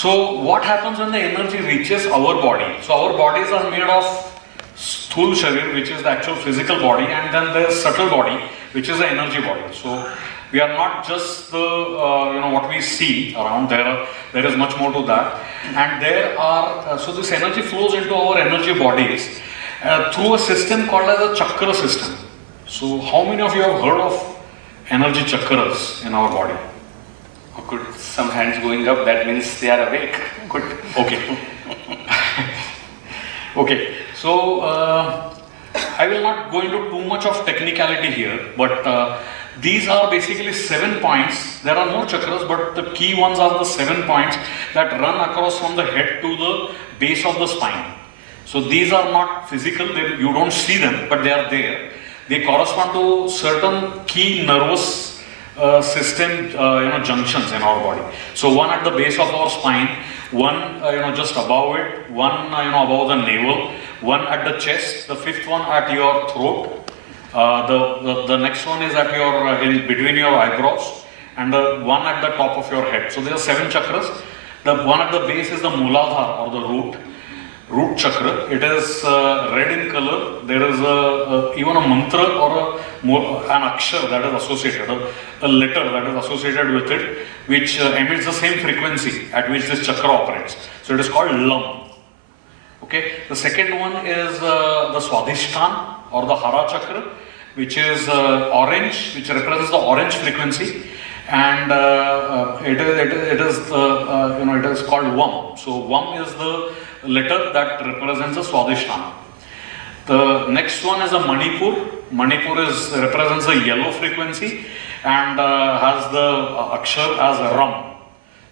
So what happens when the energy reaches our body? So our bodies are made of sthul sharir, which is the actual physical body, and then there's subtle body, which is the energy body. So we are not just the what we see around. There is much more to that, and there are so this energy flows into our energy bodies through a system called as a chakra system. So how many of you have heard of energy chakras in our body? Oh, good. Some hands going up, that means they are awake. Good. Okay. Okay. So I will not go into too much of technicality here, but these are basically 7 points. There are more chakras, but the key ones are the 7 points that run across from the head to the base of the spine. So these are not physical, you don't see them, but they are there. They correspond to certain key nervous system junctions in our body. So one at the base of our spine, one just above it, one above the navel, one at the chest, the fifth one at your throat, the next one is at your in between your eyebrows, and the one at the top of your head. So there are 7 chakras. The one at the base is the Muladhara, or the root chakra. It is red in color. There is even a mantra or an akshar that is associated, a letter that is associated with it, which emits the same frequency at which this chakra operates. So it is called Lam. Okay. The second one is the Swadhisthana or the Hara chakra, which is orange, which represents the orange frequency, and it is called Vam. So Vam is the letter that represents the Swadhisthana. The next one is a Manipur. Manipur represents the yellow frequency and has the akshar as Ram.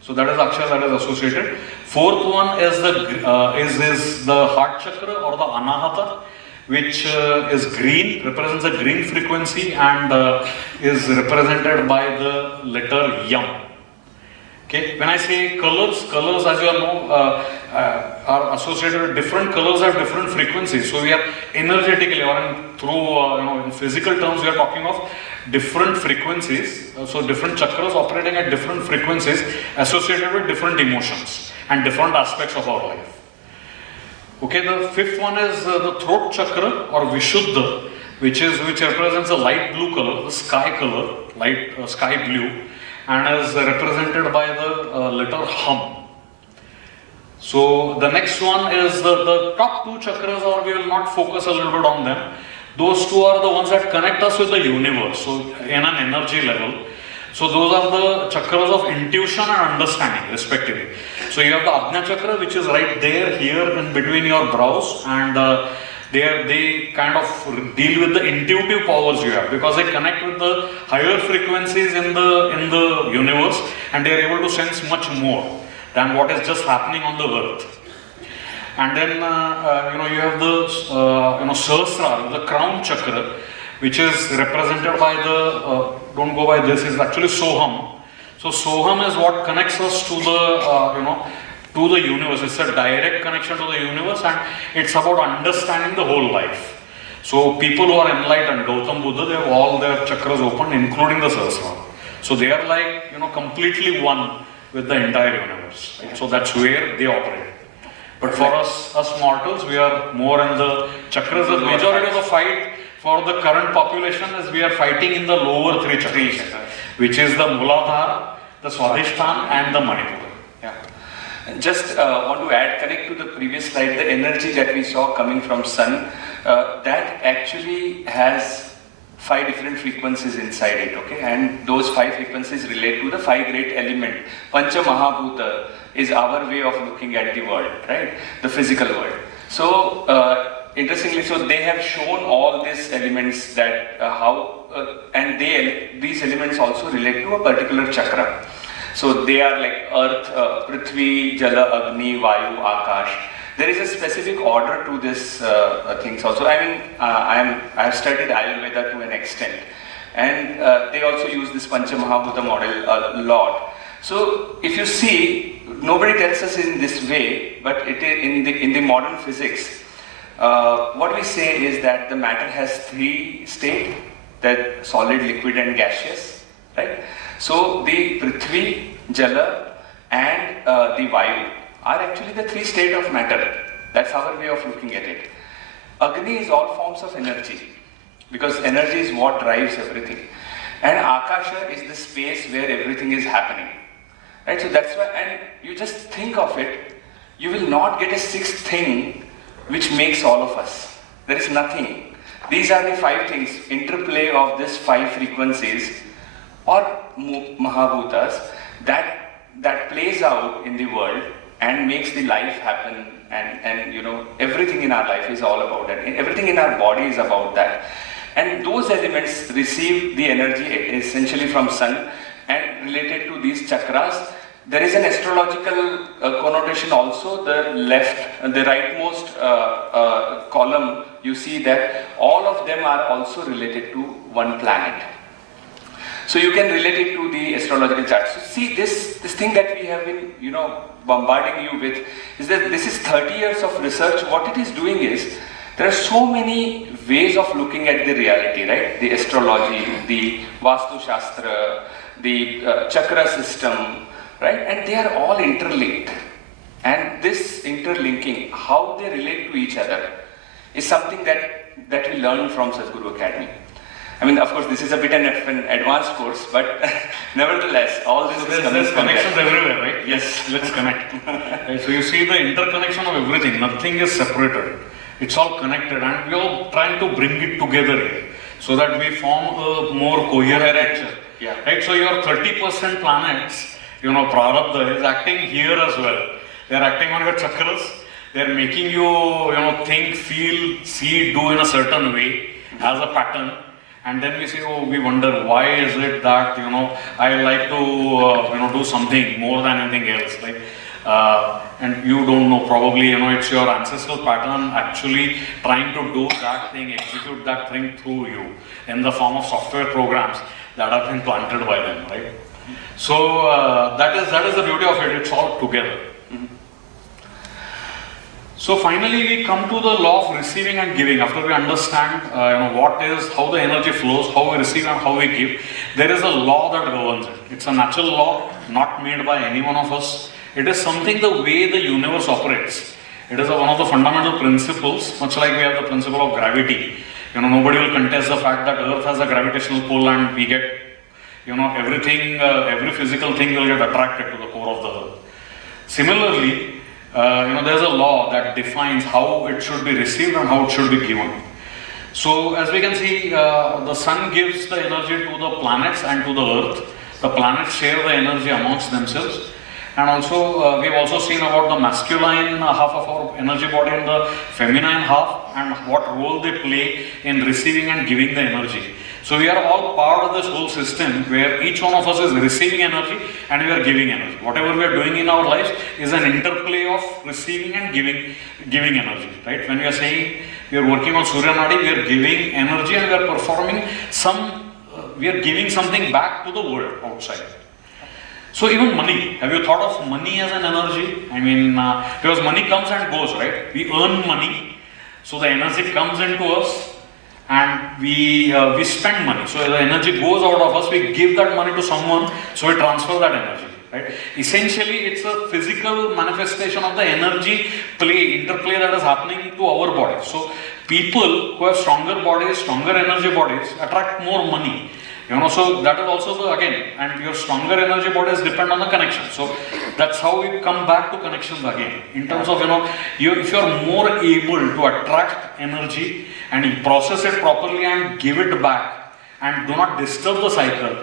So that is the akshar that is associated. Fourth one is the heart chakra or the Anahata, which is green, represents the green frequency, and is represented by the letter Yam. Okay, when I say colors as you all know are associated with different colors have different frequencies. So we are energetically or in physical terms we are talking of different frequencies. So different chakras operating at different frequencies associated with different emotions and different aspects of our life. Okay, the fifth one is the throat chakra or Vishuddha, which represents a light blue color, the sky color, light sky blue, and is represented by the letter Hum. So the next one is the top 2 chakras, or we will not focus a little bit on them. Those 2 are the ones that connect us with the universe, so in an energy level. So those are the chakras of intuition and understanding respectively. So you have the Ajna chakra, which is right there, here in between your brows, and they kind of deal with the intuitive powers you have, because they connect with the higher frequencies in the universe, and they are able to sense much more than what is just happening on the earth. And then you have the Sahasrara, the crown chakra, which is represented by the don't go by this, is actually Soham. So Soham is what connects us to the to the universe. It's a direct connection to the universe, and it's about understanding the whole life. So people who are enlightened, Gautam Buddha, they have all their chakras open, including the Sahasrara. So they are like completely one with the entire universe. Right? So that's where they operate. But for us mortals, we are more in the chakras. The majority of the fight for the current population is we are fighting in the lower 3 chakras, which is the Muladhara, the Swadhisthana, and the Manipur. Yeah. Just want to add, connect to the previous slide, the energy that we saw coming from sun, that actually has 5 different frequencies inside it, okay? And those 5 frequencies relate to the 5 great element. Pancha Mahabhuta is our way of looking at the world, right? The physical world. So, interestingly, so they have shown all these elements that these elements also relate to a particular chakra. So they are like Earth, Prithvi, Jala, Agni, Vayu, Akash. There is a specific order to this things also. I mean, I have studied Ayurveda to an extent, and they also use this Pancha Mahabhuta model a lot. So if you see, nobody tells us in this way, but it is in the modern physics. What we say is that the matter has 3 states: that solid, liquid, and gaseous, right? So the Prithvi, Jala, and the Vayu are actually the three states of matter. That's our way of looking at it. Agni is all forms of energy, because energy is what drives everything. And Akasha is the space where everything is happening. Right? So that's why, and you just think of it, you will not get a sixth thing which makes all of us. There is nothing. These are the five things, interplay of these five frequencies or Mahabhutas that plays out in the world and makes the life happen, and you know, everything in our life is all about that. Everything in our body is about that. And those elements receive the energy essentially from sun, and related to these chakras, there is an astrological connotation also. The rightmost column, you see that all of them are also related to one planet. So you can relate it to the astrological chart. So see, this thing that we have been, you know, bombarding you with, is that this is 30 years of research. What it is doing is, there are so many ways of looking at the reality, right? The astrology, the Vastu Shastra, the chakra system, right? And they are all interlinked. And this interlinking, how they relate to each other, is something that we learn from Sadguru Academy. I mean, of course, this is a bit of an advanced course, but nevertheless, all this is there's connections everywhere, right? Yes. Let's connect. Right, so you see the interconnection of everything. Nothing is separated. It's all connected, and we are trying to bring it together here, so that we form a more coherent picture. Yeah. Right. So your 30% planets, you know, Prarabdha is acting here as well. They are acting on your chakras. They are making you, you know, think, feel, see, do in a certain way as a pattern. And then we say, oh, we wonder why is it that, you know, I like to, you know, do something more than anything else. Like, and you don't know, probably, you know, it's your ancestral pattern actually trying to do that thing, execute that thing through you in the form of software programs that have been planted by them, right? So that is the beauty of it. It's all together. So finally, we come to the law of receiving and giving. After we understand, you know, what is, how the energy flows, how we receive and how we give, there is a law that governs it. It's a natural law, not made by any one of us. It is something the way the universe operates. It is one of the fundamental principles, much like we have the principle of gravity. You know, nobody will contest the fact that Earth has a gravitational pull, and we get, you know, everything, every physical thing will get attracted to the core of the Earth. Similarly, you know, there's a law that defines how it should be received and how it should be given. So as we can see, the sun gives the energy to the planets and to the Earth. The planets share the energy amongst themselves. And also, we've also seen about the masculine half of our energy body and the feminine half, and what role they play in receiving and giving the energy. So we are all part of this whole system where each one of us is receiving energy and we are giving energy. Whatever we are doing in our lives is an interplay of receiving and giving energy, right? When we are saying we are working on Surya Nadi, we are giving energy and we are performing we are giving something back to the world outside. So even money, have you thought of money as an energy? I mean, because money comes and goes, right? We earn money, so the energy comes into us, and we spend money. So the energy goes out of us, we give that money to someone, so we transfer that energy, right? Essentially, it's a physical manifestation of the energy interplay that is happening to our body. So people who have stronger bodies, stronger energy bodies, attract more money. You know, so that is also and your stronger energy bodies depend on the connection. So that's how we come back to connections again. In terms of, you know, if you're more able to attract energy and you process it properly and give it back and do not disturb the cycle,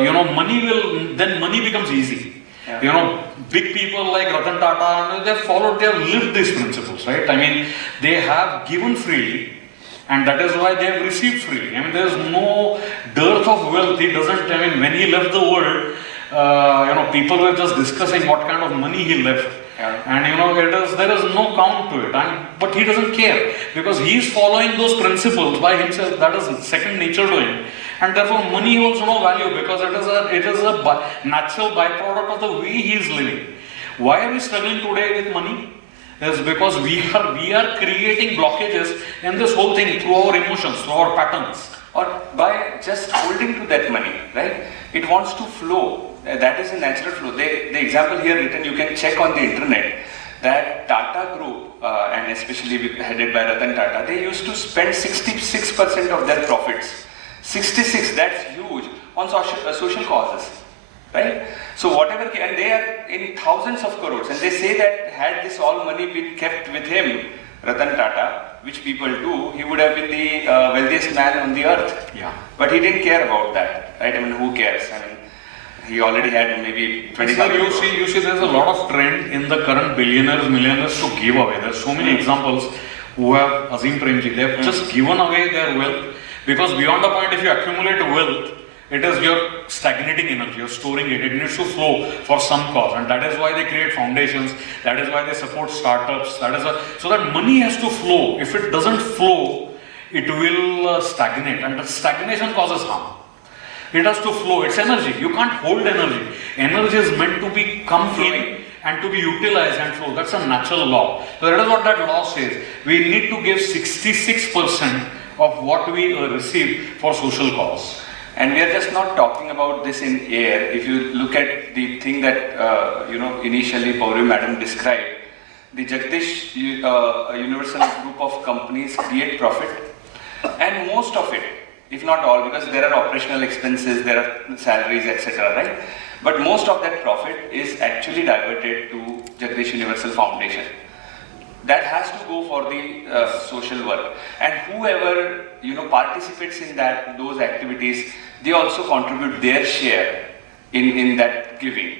you know, money becomes easy. Yeah. You know, big people like Ratan Tata, they have lived these principles, right? I mean, they have given freely, and that is why they have received freely. I mean, there is no dearth of wealth. When he left the world, you know, people were just discussing what kind of money he left. Yeah. And you know, there is no count to it. But he doesn't care, because he is following those principles by himself. That is second nature to him. And therefore, money holds no value, because it is a natural byproduct of the way he is living. Why are we struggling today with money? Is because we are creating blockages in this whole thing through our emotions, through our patterns. Or by just holding to that money, right? It wants to flow. that is a natural flow. The example here written, you can check on the internet, that Tata Group, and especially headed by Ratan Tata, they used to spend 66% of their profits. 66, that's huge, on social causes, right? So whatever, and they are in thousands of crores, and they say that had this all money been kept with him, Ratan Tata, which people do, he would have been the wealthiest man on the earth. Yeah. But he didn't care about that, right? I mean, who cares? I mean, he already had maybe 20. Sir, you see, there's a lot of trend in the current billionaires, millionaires to give away. There's so many examples who have Azim Premji. They have just given away their wealth because beyond the point, if you accumulate wealth, it is your stagnating energy, you're storing it. It needs to flow for some cause, and that is why they create foundations. That is why they support startups. So that money has to flow. If it doesn't flow, it will stagnate, and the stagnation causes harm. It has to flow. It's energy. You can't hold energy. Energy is meant to be come in and to be utilized and flow. That's a natural law. So that is what that law says. We need to give 66% of what we receive for social cause. And we are just not talking about this in air. If you look at the thing that initially Pauri Madam described, the Jagdish Universal Group of companies create profit, and most of it, if not all, because there are operational expenses, there are salaries, etc., right? But most of that profit is actually diverted to Jagdish Universal Foundation. That has to go for the social work, and whoever participates in those activities, they also contribute their share in that giving.